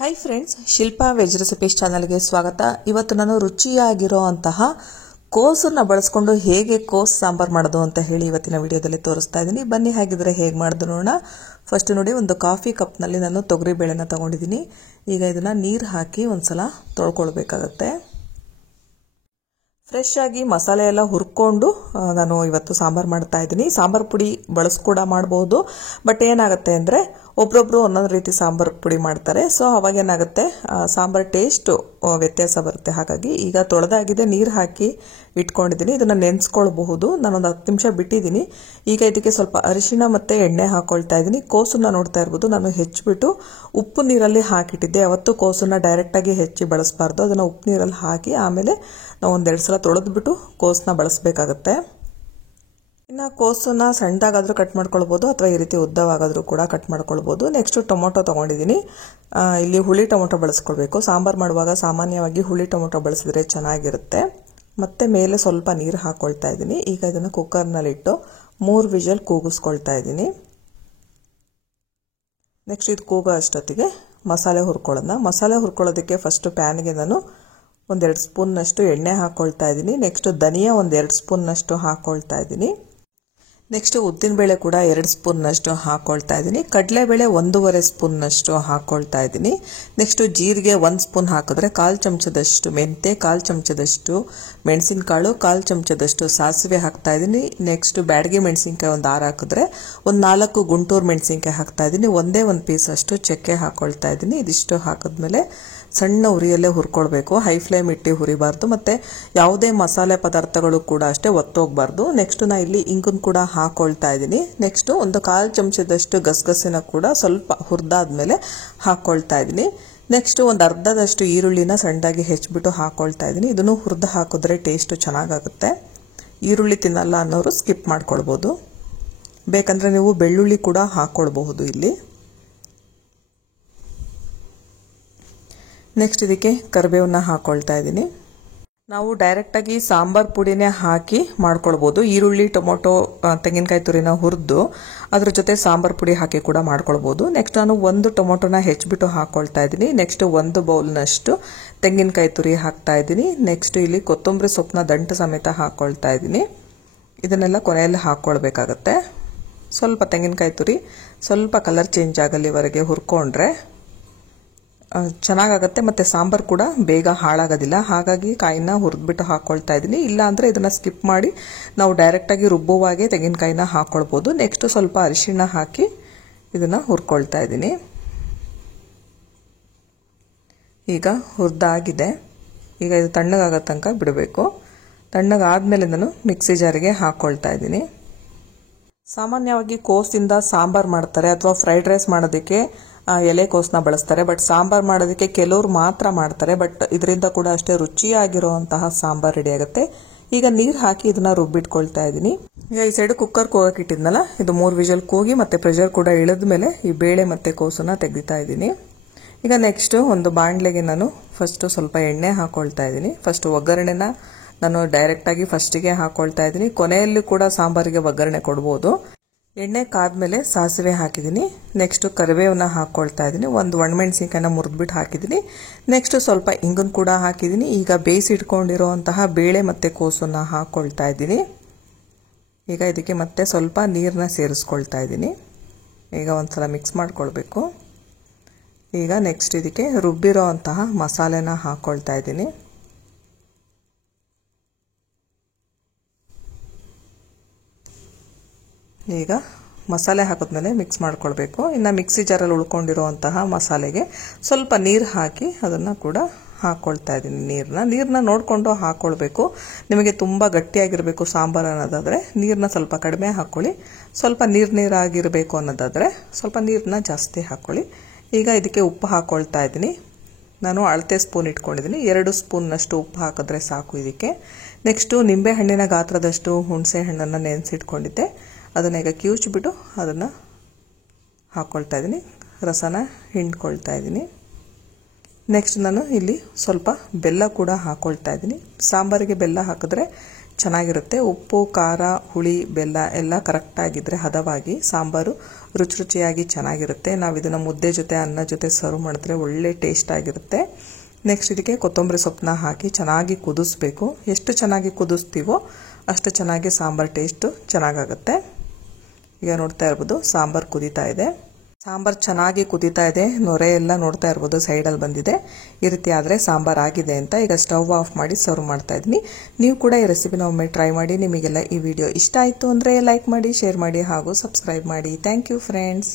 Hi friends, Shilpa veg recipes ಚಾನಲ್ಗೆ ಸ್ವಾಗತ. ಇವತ್ತು ನಾನು ರುಚಿಯಾಗಿರೋ ಅಂತಹ ಕೋಸನ್ನ ಬಳಸ್ಕೊಂಡು ಹೇಗೆ ಕೋಸ್ ಸಾಂಬಾರ್ ಮಾಡೋದು ಅಂತ ಹೇಳಿ ಇವತ್ತಿನ ವಿಡಿಯೋದಲ್ಲಿ ತೋರಿಸ್ತಾ ಇದ್ದೀನಿ. ಬನ್ನಿ ಹಾಗಿದ್ರೆ ಹೇಗೆ ಮಾಡೋದು ನೋಡೋಣ. ಫಸ್ಟ್ ನೋಡಿ, ಒಂದು ಕಾಫಿ ಕಪ್ನಲ್ಲಿ ನಾನು ತೊಗರಿ ಬೇಳೆನ ತಗೊಂಡಿದ್ದೀನಿ. ಈಗ ಇದನ್ನ ನೀರು ಹಾಕಿ ಒಂದ್ಸಲ ತೊಳ್ಕೊಳ್ಬೇಕಾಗತ್ತೆ. ಫ್ರೆಶ್ ಆಗಿ ಮಸಾಲೆ ಎಲ್ಲ ಹುರ್ಕೊಂಡು ನಾನು ಇವತ್ತು ಸಾಂಬಾರು ಮಾಡ್ತಾ ಇದ್ದೀನಿ. ಸಾಂಬಾರು ಪುಡಿ ಬಳಸ್ಕೂಡ ಮಾಡಬಹುದು, ಬಟ್ ಏನಾಗುತ್ತೆ ಅಂದರೆ ಒಬ್ರೊಬ್ರು ಒಂದೊಂದು ರೀತಿ ಸಾಂಬಾರು ಪುಡಿ ಮಾಡ್ತಾರೆ. ಸೊ ಅವಾಗ ಏನಾಗುತ್ತೆ, ಸಾಂಬಾರು ಟೇಸ್ಟ್ ವ್ಯತ್ಯಾಸ ಬರುತ್ತೆ. ಹಾಗಾಗಿ ಈಗ ತೊಳೆದಾಗಿದೆ, ನೀರು ಹಾಕಿ ಇಟ್ಕೊಂಡಿದ್ದೀನಿ. ಇದನ್ನು ನೆನೆಸ್ಕೊಳ್ಬಹುದು. ನಾನೊಂದು 10 ನಿಮಿಷ ಬಿಟ್ಟಿದ್ದೀನಿ. ಈಗ ಇದಕ್ಕೆ ಸ್ವಲ್ಪ ಅರಿಶಿಣ ಮತ್ತು ಎಣ್ಣೆ ಹಾಕೊಳ್ತಾ ಇದ್ದೀನಿ. ಕೋಸನ್ನ ನೋಡ್ತಾ ಇರ್ಬೋದು, ನಾನು ಹೆಚ್ಚಿಬಿಟ್ಟು ಉಪ್ಪು ನೀರಲ್ಲಿ ಹಾಕಿಟ್ಟಿದ್ದೆ. ಅವತ್ತು ಕೋಸನ್ನ ಡೈರೆಕ್ಟಾಗಿ ಹೆಚ್ಚಿ ಬಳಸಬಾರ್ದು. ಅದನ್ನು ಉಪ್ಪು ನೀರಲ್ಲಿ ಹಾಕಿ ಆಮೇಲೆ ನಾವು 1-2 ಸಲ ತೊಳೆದ್ಬಿಟ್ಟು ಕೋಸನ್ನ ಬಳಸಬೇಕಾಗತ್ತೆ. ಇನ್ನು ಕೋಸನ್ನ ಸಣ್ಣದಾಗಾದರೂ ಕಟ್ ಮಾಡ್ಕೊಳ್ಬೋದು, ಅಥವಾ ಈ ರೀತಿ ಉದ್ದವಾಗಾದರೂ ಕೂಡ ಕಟ್ ಮಾಡ್ಕೊಳ್ಬೋದು. ನೆಕ್ಸ್ಟ್ ಟೊಮೊಟೊ ತೊಗೊಂಡಿದ್ದೀನಿ. ಇಲ್ಲಿ ಹುಳಿ ಟೊಮೊಟೊ ಬಳಸ್ಕೊಳ್ಬೇಕು. ಸಾಂಬಾರು ಮಾಡುವಾಗ ಸಾಮಾನ್ಯವಾಗಿ ಹುಳಿ ಟೊಮೊಟೊ ಬಳಸಿದ್ರೆ ಚೆನ್ನಾಗಿರುತ್ತೆ. ಮತ್ತೆ ಮೇಲೆ ಸ್ವಲ್ಪ ನೀರು ಹಾಕೊಳ್ತಾ ಇದ್ದೀನಿ. ಈಗ ಇದನ್ನು ಕುಕ್ಕರ್ನಲ್ಲಿಟ್ಟು 3 ವಿಷಲ್ ಕೂಗಿಸ್ಕೊಳ್ತಾ ಇದ್ದೀನಿ. ನೆಕ್ಸ್ಟ್ ಇದು ಕೂಗೋ ಅಷ್ಟೊತ್ತಿಗೆ ಮಸಾಲೆ ಹುರ್ಕೊಳ್ಳೋಣ. ಮಸಾಲೆ ಹುರ್ಕೊಳ್ಳೋದಕ್ಕೆ ಫಸ್ಟ್ ಪ್ಯಾನ್ಗೆ ನಾನು 1-2 ಸ್ಪೂನ್ನಷ್ಟು ಎಣ್ಣೆ ಹಾಕೊಳ್ತಾ ಇದ್ದೀನಿ. ನೆಕ್ಸ್ಟ್ ಧನಿಯಾ 1-2 ಸ್ಪೂನ್ನಷ್ಟು ಹಾಕೊಳ್ತಾ ಇದ್ದೀನಿ. ನೆಕ್ಸ್ಟ್ ಉದ್ದಿನಬೇಳೆ ಕೂಡ 2 ಸ್ಪೂನ್ನಷ್ಟು ಹಾಕೊಳ್ತಾ ಇದ್ದೀನಿ. ಕಡಲೆಬೇಳೆ 1.5 ಸ್ಪೂನ್ನಷ್ಟು ಹಾಕೊಳ್ತಾ ಇದ್ದೀನಿ. ನೆಕ್ಸ್ಟ್ ಜೀರಿಗೆ 1 ಸ್ಪೂನ್ ಹಾಕಿದ್ರೆ 1/4 ಚಮಚದಷ್ಟು ಮೆಂತೆ, 1/4 ಚಮಚದಷ್ಟು ಮೆಣಸಿನಕಾಳು, 1/4 ಚಮಚದಷ್ಟು ಸಾಸಿವೆ ಹಾಕ್ತಾ ಇದ್ದೀನಿ. ನೆಕ್ಸ್ಟ್ ಬ್ಯಾಡಗಿ ಮೆಣಸಿನಕಾಯಿ 6 ಹಾಕಿದ್ರೆ 4 ಗುಂಟೂರು ಮೆಣಸಿನಕಾಯಿ ಹಾಕ್ತಾ ಇದ್ದೀನಿ. ಒಂದೇ ಒಂದು ಪೀಸ್ ಅಷ್ಟು ಚಕ್ಕೆ ಹಾಕೊಳ್ತಾ ಇದ್ದೀನಿ. ಇದಿಷ್ಟು ಹಾಕಿದ್ಮೇಲೆ ಸಣ್ಣ ಉರಿಯಲ್ಲೇ ಹುರ್ಕೊಳ್ಬೇಕು. ಹೈ ಫ್ಲೇಮ್ ಇಟ್ಟು ಹುರಿಬಾರ್ದು. ಮತ್ತೆ ಯಾವುದೇ ಮಸಾಲೆ ಪದಾರ್ಥಗಳು ಕೂಡ ಅಷ್ಟೇ ಒತ್ತೋಗಬಾರ್ದು. ನೆಕ್ಸ್ಟ್ ನಾ ಇಲ್ಲಿ ಇಂಗನ್ನು ಕೂಡ ಹಾಕೊಳ್ತಾ ಇದ್ದೀನಿ. ನೆಕ್ಸ್ಟ್ ಒಂದು 1/4 ಚಮಚದಷ್ಟು ಗಸಗಸೆನ ಕೂಡ ಸ್ವಲ್ಪ ಹುರಿದಾದ್ಮೇಲೆ ಹಾಕೊಳ್ತಾ ಇದ್ದೀನಿ. ನೆಕ್ಸ್ಟ್ ಒಂದು ಅರ್ಧದಷ್ಟು ಈರುಳ್ಳಿನ ಸಣ್ಣದಾಗಿ ಹೆಚ್ಚಿಬಿಟ್ಟು ಹಾಕೊಳ್ತಾ ಇದ್ದೀನಿ. ಇದನ್ನು ಹುರಿದು ಹಾಕಿದ್ರೆ ಟೇಸ್ಟ್ ಚೆನ್ನಾಗಾಗುತ್ತೆ. ಈರುಳ್ಳಿ ತಿನ್ನಲ್ಲ ಅನ್ನೋರು ಸ್ಕಿಪ್ ಮಾಡ್ಕೊಳ್ಬೋದು. ಬೇಕಂದ್ರೆ ನೀವು ಬೆಳ್ಳುಳ್ಳಿ ಕೂಡ ಹಾಕೊಳ್ಬಹುದು ಇಲ್ಲಿ. ನೆಕ್ಸ್ಟ್ ಇದಕ್ಕೆ ಕರಿಬೇವನ್ನ ಹಾಕೊಳ್ತಾ ಇದ್ದೀನಿ. ನಾವು ಡೈರೆಕ್ಟಾಗಿ ಸಾಂಬಾರ್ ಪುಡಿನೇ ಹಾಕಿ ಮಾಡ್ಕೊಳ್ಬೋದು. ಈರುಳ್ಳಿ, ಟೊಮೊಟೊ, ತೆಂಗಿನಕಾಯಿ ತುರಿನ ಹುರಿದು ಅದ್ರ ಜೊತೆ ಸಾಂಬಾರ್ ಪುಡಿ ಹಾಕಿ ಕೂಡ ಮಾಡ್ಕೊಳ್ಬೋದು. ನೆಕ್ಸ್ಟ್ ನಾನು 1 ಟೊಮೊಟೊನ ಹೆಚ್ಚಿಬಿಟ್ಟು ಹಾಕೊಳ್ತಾ ಇದ್ದೀನಿ. ನೆಕ್ಸ್ಟ್ 1 ಬೌಲ್ನಷ್ಟು ತೆಂಗಿನಕಾಯಿ ತುರಿ ಹಾಕ್ತಾ ಇದ್ದೀನಿ. ನೆಕ್ಸ್ಟ್ ಇಲ್ಲಿ ಕೊತ್ತಂಬರಿ ಸೊಪ್ಪನ್ನ ದಂಟು ಸಮೇತ ಹಾಕೊಳ್ತಾ ಇದ್ದೀನಿ. ಇದನ್ನೆಲ್ಲ ಕೊನೆಯಲ್ಲಿ ಹಾಕೊಳ್ಬೇಕಾಗತ್ತೆ. ಸ್ವಲ್ಪ ತೆಂಗಿನಕಾಯಿ ತುರಿ ಸ್ವಲ್ಪ ಕಲರ್ ಚೇಂಜ್ ಆಗಲಿವರೆಗೆ ಹುರ್ಕೊಂಡ್ರೆ ಚೆನ್ನಾಗಾಗತ್ತೆ. ಮತ್ತು ಸಾಂಬಾರು ಕೂಡ ಬೇಗ ಹಾಳಾಗೋದಿಲ್ಲ. ಹಾಗಾಗಿ ಕಾಯಿನ ಹುರಿದ್ಬಿಟ್ಟು ಹಾಕೊಳ್ತಾ ಇದ್ದೀನಿ. ಇಲ್ಲ ಅಂದರೆ ಇದನ್ನು ಸ್ಕಿಪ್ ಮಾಡಿ ನಾವು ಡೈರೆಕ್ಟಾಗಿ ರುಬ್ಬುವಾಗೆ ತೆಂಗಿನಕಾಯಿನ ಹಾಕೊಳ್ಬೋದು. ನೆಕ್ಸ್ಟ್ ಸ್ವಲ್ಪ ಅರಿಶಿಣ ಹಾಕಿ ಇದನ್ನು ಹುರ್ಕೊಳ್ತಾ ಇದ್ದೀನಿ. ಈಗ ಹುರಿದಾಗಿದೆ. ಈಗ ಇದು ತಣ್ಣಗಾಗೋ ತನಕ ಬಿಡಬೇಕು. ತಣ್ಣಗಾದ್ಮೇಲೆ ನಾನು ಮಿಕ್ಸಿ ಜಾರಿಗೆ ಹಾಕೊಳ್ತಾ ಇದ್ದೀನಿ. ಸಾಮಾನ್ಯವಾಗಿ ಕೋಸಿಂದ ಸಾಂಬಾರು ಮಾಡ್ತಾರೆ, ಅಥವಾ ಫ್ರೈಡ್ ರೈಸ್ ಮಾಡೋದಕ್ಕೆ ಎಲೆಕೋಸನ್ನ ಬಳಸ್ತಾರೆ. ಬಟ್ ಸಾಂಬಾರು ಮಾಡೋದಕ್ಕೆ ಕೆಲವರು ಮಾತ್ರ ಮಾಡ್ತಾರೆ. ಬಟ್ ಇದರಿಂದ ಕೂಡ ಅಷ್ಟೇ ರುಚಿಯಾಗಿರುವಂತಹ ಸಾಂಬಾರು ರೆಡಿ ಆಗುತ್ತೆ. ಈಗ ನೀರು ಹಾಕಿ ಇದನ್ನ ರುಬ್ಬಿಟ್ಕೊಳ್ತಾ ಇದ್ದೀನಿ. ಈಗ ಈ ಸೈಡ್ ಕುಕ್ಕರ್ ಕೂಗಕ್ಕೆ ಇಟ್ಟಿದ್ನಲ್ಲ, ಇದು 3 ವಿಷಲ್ ಕೂಗಿ ಮತ್ತೆ ಪ್ರೆಷರ್ ಕೂಡ ಇಳಿದ ಮೇಲೆ ಈ ಬೇಳೆ ಮತ್ತೆ ಕೋಸನ್ನ ತೆಗಿತಾ ಇದ್ದೀನಿ. ಈಗ ನೆಕ್ಸ್ಟ್ ಒಂದು ಬಾಣಲೆಗೆ ನಾನು ಫಸ್ಟ್ ಸ್ವಲ್ಪ ಎಣ್ಣೆ ಹಾಕೊಳ್ತಾ ಇದ್ದೀನಿ. ಫಸ್ಟ್ ಒಗ್ಗರಣೆನ ನಾನು ಡೈರೆಕ್ಟಾಗಿ ಫಸ್ಟಿಗೆ ಹಾಕೊಳ್ತಾ ಇದ್ದೀನಿ. ಕೊನೆಯಲ್ಲಿ ಕೂಡ ಸಾಂಬಾರಿಗೆ ಒಗ್ಗರಣೆ ಕೊಡ್ಬೋದು. ಎಣ್ಣೆ ಕಾದ್ಮೇಲೆ ಸಾಸಿವೆ ಹಾಕಿದ್ದೀನಿ. ನೆಕ್ಸ್ಟ್ ಕರಿಬೇವನ್ನ ಹಾಕೊಳ್ತಾ ಇದ್ದೀನಿ. ಒಂದು ಒಣಮೆಣಸಿನಕಾಯಿನ ಮುರಿದ್ಬಿಟ್ಟು ಹಾಕಿದ್ದೀನಿ. ನೆಕ್ಸ್ಟ್ ಸ್ವಲ್ಪ ಇಂಗನ್ನು ಕೂಡ ಹಾಕಿದ್ದೀನಿ. ಈಗ ಬೇಯಿಸಿಟ್ಕೊಂಡಿರುವಂತಹ ಬೇಳೆ ಮತ್ತು ಕೋಸನ್ನ ಹಾಕೊಳ್ತಾ ಇದ್ದೀನಿ. ಈಗ ಇದಕ್ಕೆ ಮತ್ತೆ ಸ್ವಲ್ಪ ನೀರನ್ನ ಸೇರಿಸ್ಕೊಳ್ತಾ ಇದ್ದೀನಿ. ಈಗ ಒಂದ್ಸಲ ಮಿಕ್ಸ್ ಮಾಡ್ಕೊಳ್ಬೇಕು. ಈಗ ನೆಕ್ಸ್ಟ್ ಇದಕ್ಕೆ ರುಬ್ಬಿರೋ ಅಂತಹ ಮಸಾಲೆನ ಹಾಕೊಳ್ತಾ ಇದ್ದೀನಿ. ಈಗ ಮಸಾಲೆ ಹಾಕಿದ್ಮೇಲೆ ಮಿಕ್ಸ್ ಮಾಡ್ಕೊಳ್ಬೇಕು. ಇನ್ನು ಮಿಕ್ಸಿ ಜಾರಲ್ಲಿ ಉಳ್ಕೊಂಡಿರುವಂತಹ ಮಸಾಲೆಗೆ ಸ್ವಲ್ಪ ನೀರು ಹಾಕಿ ಅದನ್ನು ಕೂಡ ಹಾಕ್ಕೊಳ್ತಾ ಇದ್ದೀನಿ. ನೀರನ್ನ ನೋಡಿಕೊಂಡು ಹಾಕ್ಕೊಳ್ಬೇಕು. ನಿಮಗೆ ತುಂಬ ಗಟ್ಟಿಯಾಗಿರಬೇಕು ಸಾಂಬಾರು ಅನ್ನೋದಾದರೆ ನೀರನ್ನ ಸ್ವಲ್ಪ ಕಡಿಮೆ ಹಾಕ್ಕೊಳ್ಳಿ. ಸ್ವಲ್ಪ ನೀರಾಗಿರಬೇಕು ಅನ್ನೋದಾದರೆ ಸ್ವಲ್ಪ ನೀರನ್ನ ಜಾಸ್ತಿ ಹಾಕ್ಕೊಳ್ಳಿ. ಈಗ ಇದಕ್ಕೆ ಉಪ್ಪು ಹಾಕ್ಕೊಳ್ತಾ ಇದ್ದೀನಿ. ನಾನು ಅಳತೆ ಸ್ಪೂನ್ ಇಟ್ಕೊಂಡಿದ್ದೀನಿ. 2 ಸ್ಪೂನ್ನಷ್ಟು ಉಪ್ಪು ಹಾಕಿದ್ರೆ ಸಾಕು ಇದಕ್ಕೆ. ನೆಕ್ಸ್ಟು ನಿಂಬೆ ಹಣ್ಣಿನ ಗಾತ್ರದಷ್ಟು ಹುಣಸೆ ಹಣ್ಣನ್ನು ನೆನೆಸಿಟ್ಕೊಂಡಿದ್ದೆ. ಅದನ್ನು ಈಗ ಕಿವುಚ್ಬಿಟ್ಟು ಅದನ್ನು ಹಾಕ್ಕೊಳ್ತಾ ಇದ್ದೀನಿ. ರಸನ ಹಿಂಡ್ಕೊಳ್ತಾ ಇದ್ದೀನಿ. ನೆಕ್ಸ್ಟ್ ನಾನು ಇಲ್ಲಿ ಸ್ವಲ್ಪ ಬೆಲ್ಲ ಕೂಡ ಹಾಕ್ಕೊಳ್ತಾ ಇದ್ದೀನಿ. ಸಾಂಬಾರಿಗೆ ಬೆಲ್ಲ ಹಾಕಿದ್ರೆ ಚೆನ್ನಾಗಿರುತ್ತೆ. ಉಪ್ಪು, ಖಾರ, ಹುಳಿ, ಬೆಲ್ಲ ಎಲ್ಲ ಕರೆಕ್ಟಾಗಿದ್ದರೆ ಹದವಾಗಿ ಸಾಂಬಾರು ರುಚಿಯಾಗಿ ಚೆನ್ನಾಗಿರುತ್ತೆ. ನಾವು ಇದನ್ನು ಮುದ್ದೆ ಜೊತೆ ಅನ್ನ ಜೊತೆ ಸರ್ವ್ ಮಾಡಿದ್ರೆ ಒಳ್ಳೆ ಟೇಸ್ಟ್ ಆಗಿರುತ್ತೆ. ನೆಕ್ಸ್ಟ್ ಇದಕ್ಕೆ ಕೊತ್ತಂಬರಿ ಸೊಪ್ಪನ್ನ ಹಾಕಿ ಚೆನ್ನಾಗಿ ಕುದಿಸ್ಬೇಕು. ಎಷ್ಟು ಚೆನ್ನಾಗಿ ಕುದಿಸ್ತೀವೋ ಅಷ್ಟು ಚೆನ್ನಾಗಿ ಸಾಂಬಾರ್ ಟೇಸ್ಟು ಚೆನ್ನಾಗಾಗುತ್ತೆ. ಈಗ ನೋಡ್ತಾ ಇರ್ಬೋದು ಸಾಂಬಾರ್ ಕುದೀತಾ ಇದೆ. ಸಾಂಬಾರ್ ಚೆನ್ನಾಗಿ ಕುದೀತಾ ಇದೆ. ನೊರೆ ಎಲ್ಲ ನೋಡ್ತಾ ಇರ್ಬೋದು ಸೈಡಲ್ಲಿ ಬಂದಿದೆ. ಈ ರೀತಿ ಆದರೆ ಸಾಂಬಾರ್ ಆಗಿದೆ ಅಂತ. ಈಗ ಸ್ಟವ್ ಆಫ್ ಮಾಡಿ ಸರ್ವ್ ಮಾಡ್ತಾ ಇದ್ದೀನಿ. ನೀವು ಕೂಡ ಈ ರೆಸಿಪಿನ ಒಮ್ಮೆ ಟ್ರೈ ಮಾಡಿ. ನಿಮಗೆಲ್ಲ ಈ ವಿಡಿಯೋ ಇಷ್ಟ ಆಯಿತು ಅಂದರೆ ಲೈಕ್ ಮಾಡಿ, ಶೇರ್ ಮಾಡಿ ಹಾಗೂ ಸಬ್ಸ್ಕ್ರೈಬ್ ಮಾಡಿ. Thank you friends.